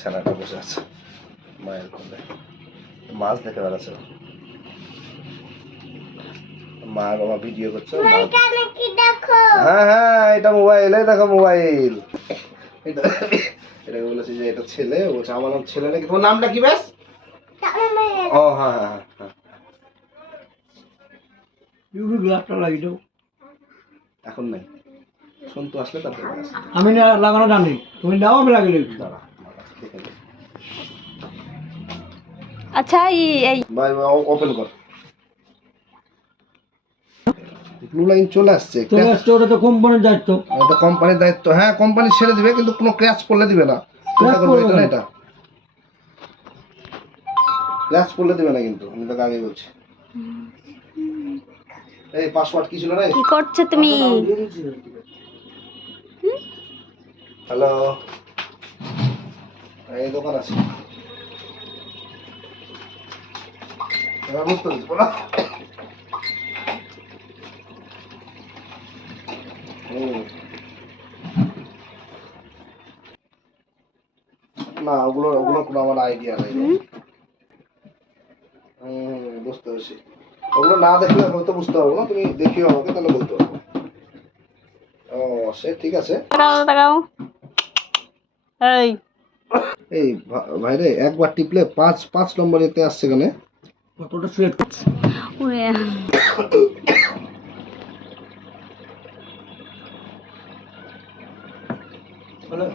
ছানাটা বসে আছে মায়ের কোলে, মাছ দেখে বেড়াচ্ছে। মা বাবা ভিডিও করছে। হ্যাঁ হ্যাঁ, এটা মোবাইল, এই দেখো মোবাইল। এটা বলেছি যে এটা ছেলে, ও বলছে আমার নাম ছেলে নাকি, তোমার নামটা কি বেশ? ও হ্যাঁ হ্যাঁ হ্যাঁ, গ্লাসটা লাগিয়ে দাও। এখন নাই, সন্তু আসলে তারপরে আমি না লাগানো জানি, তুমি দাও আমি লাগিয়ে দিচ্ছি। দাঁড়া। আচ্ছা এই ভাই ওপেন কর। ব্লু লাইন চলে আসছে। চলে আসছে, ওটা তো কোম্পানির দায়িত্ব। এটা কোম্পানির দায়িত্ব। হ্যাঁ কোম্পানি ছেড়ে দিবে, কিন্তু কোনো ক্র্যাশ করলে দিবে না। চিন্তা করবে এটা না, এটা ক্র্যাশ করলে দিবে না কিন্তু, আমি তোকে আগে বলছি। এই পাসওয়ার্ড কি ছিল রে? কি করছো তুমি? হ্যালো, এই দোকান আছে। এবার বুঝতে পারছি বলো। না ওগুলো কোনো আমার আইডিয়া নেই। বুঝতে পারছি, ওগুলো না দেখলে হয়তো বুঝতে পারবো না, তুমি দেখিও আমাকে, তাহলে বলতে পারবো। ও সে ঠিক আছে। এই এই ভাইরে একবার টিপলে 5 নম্বর এতে আসছে কেন? কতটা সুয়েট ওরে হলো